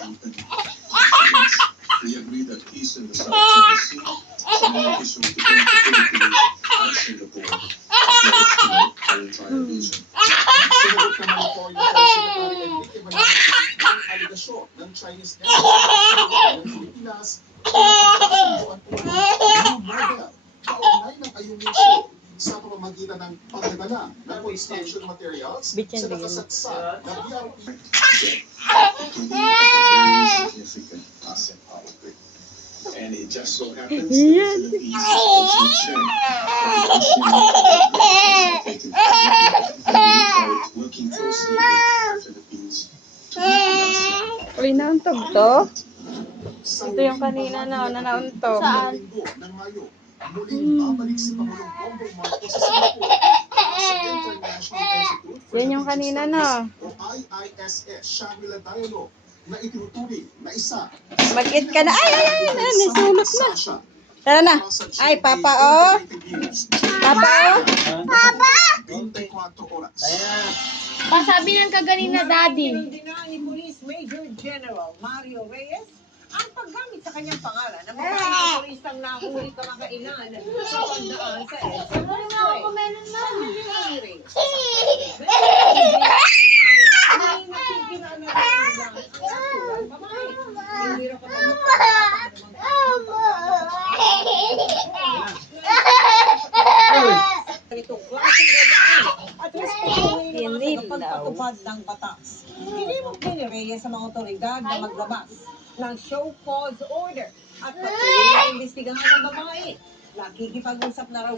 We agree that peace in the South China Sea is a main issue to both the Philippines and Singapore, as well as the entire region. Sinagot naman po yung Secretary Enrique Balanes ang aligasyon ng Chinese embassy ng Pilipinas na napagkasunduan po ng new model kaugnay ng ayunisyo sa pamamagitan ng pagdadala ng construction materials sa nakasaksa na BRP. Including a very significant ASEAN power grid. And it just so happens that the Philippines is also sharing working closely with the Philippines to meet the ASEAN power Uy, nauntog to? Ito yung kanina na nauntog. Saan? Ng Mayo, muling babalik si Pangulong Bongbong Marcos sa Singapore sa International Institute for Yan yung kanina na. o IISS Shangri-La Dialogue na itinuturing na isa Mag-eat ka na. Ay, nasulot na. Tara na. Ay, Papa, oh. Papa, oh. 24 oras. Pasabi ng kaganina, Daddy. Dinaan ni Police Major General Mario Reyes ang paggamit sa kanyang pangalan ng mga motoristang nahuli kamakailan sa pagdaan sa EDSA Highway. Sabi ni Reyes, sa ay natigil na ang naturang babae. Hindi raw itong klaseng gagawin at respetuhin ng mga tagapagpatupad ng batas. Hinimok din ni Reyes sa mga otoridad na maglabas ng show cause order at patuloy na imbestigahan ng babae. Nakikipag-usap na raw